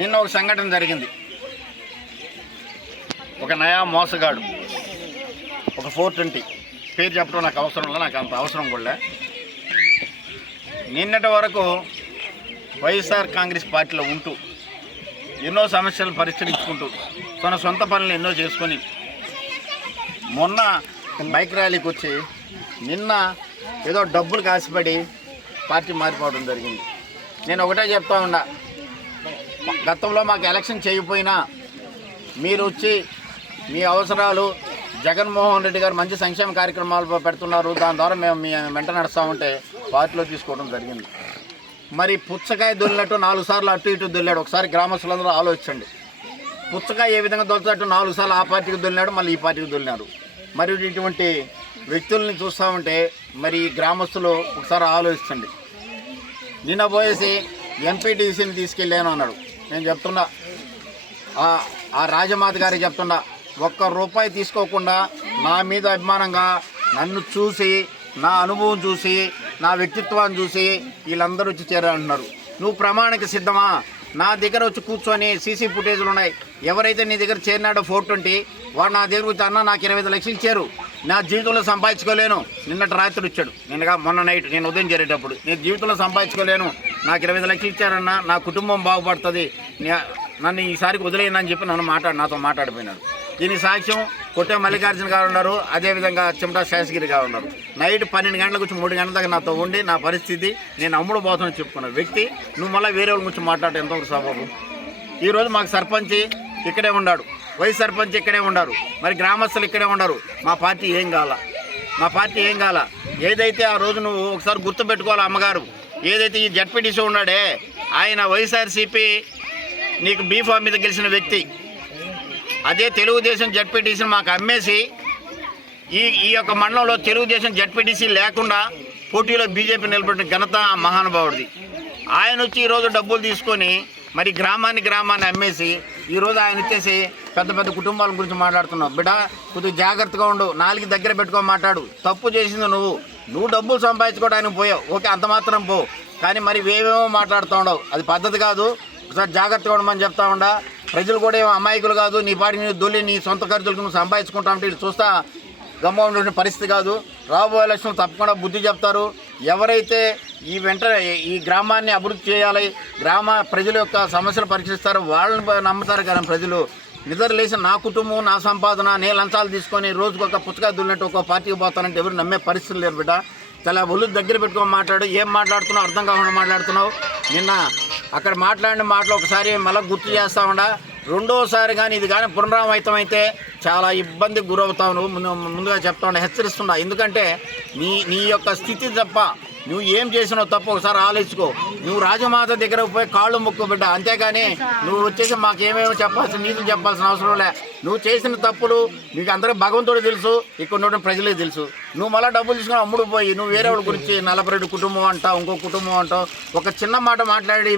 నిన్న ఒక సంఘటన జరిగింది. ఒక నయా మోసగాడు ఒక 420 పేరు చెప్పడం నాకు అవసరం లేదు, నాకు అంత అవసరం కూడా. నిన్నటి వరకు వైఎస్ఆర్ కాంగ్రెస్ పార్టీలో ఉంటూ ఎన్నో సమస్యలు పరిష్కరించుకుంటూ తన సొంత పనులు ఎన్నో చేసుకొని మొన్న బైక్ ర్యాలీకి వచ్చి నిన్న ఏదో డబ్బులు కాసిపడి పార్టీ మారిపోవడం జరిగింది. నేను ఒకటే చెప్తా ఉన్నా, గతంలో మాకు ఎలక్షన్ చేయకపోయినా మీరు వచ్చి మీ అవసరాలు జగన్మోహన్ రెడ్డి గారు మంచి సంక్షేమ కార్యక్రమాలు పెడుతున్నారు, దాని ద్వారా మేము మీ వెంట నడుస్తామంటే పార్టీలో తీసుకోవడం జరిగింది. మరి పుచ్చకాయ దొల్లినట్టు 4 సార్లు అటు ఇటు దొల్లాడు. ఒకసారి గ్రామస్తులందరూ ఆలోచించండి. పుచ్చకాయ ఏ విధంగా దొలుతున్నట్టు 4 సార్లు ఆ పార్టీకి దొల్లినాడు, మళ్ళీ ఈ పార్టీకి దొల్లినాడు. మరి ఇటువంటి వ్యక్తుల్ని చూస్తూ ఉంటే మరి గ్రామస్తులు ఒకసారి ఆలోచించండి. నిన్న పోయేసి ఎంపీటీసీని తీసుకెళ్ళాను అన్నాడు. నేను చెప్తున్నా, ఆ రాజమాత గారికి చెప్తున్నా, ₹1 తీసుకోకుండా నా మీద అభిమానంగా నన్ను చూసి, నా అనుభవం చూసి, నా వ్యక్తిత్వాన్ని చూసి వీళ్ళందరూ వచ్చి చేరాలంటున్నారు. నువ్వు ప్రమాణిక సిద్ధమా? నా దగ్గర వచ్చి కూర్చొని సీసీ ఫుటేజ్లు ఉన్నాయి. ఎవరైతే నీ దగ్గర చేరినాడో 420 వాడు నా దగ్గర వచ్చి అన్న నాకు 25 లక్షలు ఇచ్చారు, నా జీవితంలో సంపాదించుకోలేను. నిన్నటి రాత్రి వచ్చాడు, మొన్న నైట్ నేను ఉదయం చేరేటప్పుడు, నేను జీవితంలో సంపాదించుకోలేను, నాకు 25 లక్షలు ఇచ్చారన్న, నా కుటుంబం బాగుపడుతుంది, నన్ను ఈసారికి వదిలేయనని చెప్పి నాతో మాట్లాడిపోయినాడు. దీనికి సాక్ష్యం కొట్టే మల్లికార్జున గారు ఉన్నారు, అదేవిధంగా చెమటా శాసగిరి గారు ఉన్నారు. నైట్ 12 గంటల నుంచి 3 గంటల దాకా నాతో ఉండి నా పరిస్థితి నేను అమ్ముడు పోతానని చెప్పుకున్న వ్యక్తి నువ్వు మళ్ళీ వేరే వాళ్ళ గురించి మాట్లాడటం ఎంతవరకు సబబు? ఈరోజు మాకు సర్పంచ్ ఇక్కడే ఉన్నాడు, వైస్ సర్పంచ్ ఇక్కడే ఉన్నారు, మరి గ్రామస్తులు ఇక్కడే ఉన్నారు. మా పార్టీ ఏం కావాలా? ఏదైతే ఆ రోజు నువ్వు ఒకసారి గుర్తుపెట్టుకోవాలి అమ్మగారు, ఏదైతే ఈ జడ్పీటీసీ ఉన్నాడే ఆయన వైఎస్ఆర్సీపీ నీకు బీఫామ్ మీద గెలిచిన వ్యక్తి. అదే తెలుగుదేశం జడ్పీటీసీని మాకు అమ్మేసి ఈ యొక్క మండలంలో తెలుగుదేశం జడ్పీటీసీ లేకుండా పోటీలో బీజేపీ నిలబడిన ఘనత ఆ మహానుభావుడిది. ఆయన వచ్చి ఈరోజు డబ్బులు తీసుకొని మరి గ్రామాన్ని అమ్మేసి ఈరోజు ఆయన వచ్చేసి పెద్ద పెద్ద కుటుంబాల గురించి మాట్లాడుతున్నావు. బిడ్డ కొద్దిగా జాగ్రత్తగా ఉండు, 4 దగ్గర పెట్టుకొని మాట్లాడు. తప్పు చేసింది నువ్వు డబ్బులు సంపాదించుకోవడానికి పోయావు, ఓకే, అంత మాత్రం పో, కానీ మరి ఏవేమో మాట్లాడుతూ ఉండవు, అది పద్ధతి కాదు. ఒకసారి జాగ్రత్తగా ఉండమని చెప్తా ఉండా. ప్రజలు కూడా ఏమో అమాయకులు కాదు, నీ పాటికి నువ్వు దొల్లి నీ సొంత ఖర్చులకు నువ్వు సంపాదించుకుంటా అంటే ఇది చూస్తా గమ్మ ఉండే పరిస్థితి కాదు. రాబోయే ఎలక్షన్లు తప్పకుండా బుద్ధి చెప్తారు. ఎవరైతే ఈ గ్రామాన్ని అభివృద్ధి చేయాలి, గ్రామ ప్రజల యొక్క సమస్యలు పరిశీలిస్తారో వాళ్ళని నమ్ముతారు. కానీ ప్రజలు నిద్ర లేచి నా కుటుంబం, నా సంపాదన, నేను లంచాలు తీసుకొని రోజుకొక పుచ్చకాయ దున్నట్టు ఒక పార్టీకి పోతానంటే ఎవరు నమ్మే పరిస్థితులు లేరు. బిడ్డ చాలా ఒళ్ళు దగ్గర పెట్టుకొని మాట్లాడు. ఏం మాట్లాడుతున్నావు అర్థం కాకుండా మాట్లాడుతున్నావు. నిన్న అక్కడ మాట్లాడిన మాటలు ఒకసారి మళ్ళీ గుర్తు చేస్తా ఉండా. రెండోసారి కానీ ఇది కానీ పునరావృతం అయితే చాలా ఇబ్బందికి గురవుతావు. నువ్వు ముందుగా చెప్తా ఉండా, హెచ్చరిస్తున్నా. ఎందుకంటే నీ యొక్క స్థితి తప్ప నువ్వు ఏం చేసినావు తప్పు ఒకసారి ఆలోచించుకో. నువ్వు రాజమాత దగ్గర పోయి కాళ్ళు మొక్కు బిడ్డ, అంతేగాని నువ్వు వచ్చేసి మాకేమేమి నీతులు చెప్పాల్సిన అవసరం లే. నువ్వు చేసిన తప్పులు నీకు అందరికీ భగవంతుడు తెలుసు, ఇక్కడ ఉన్న ప్రజలే తెలుసు. నువ్వు మళ్ళీ డబ్బులు తీసుకుని అమ్ముడు పోయి నువ్వు వేరే వాళ్ళ గురించి 42 కుటుంబం అంటావు, ఇంకో కుటుంబం అంటావు. ఒక చిన్న మాట మాట్లాడి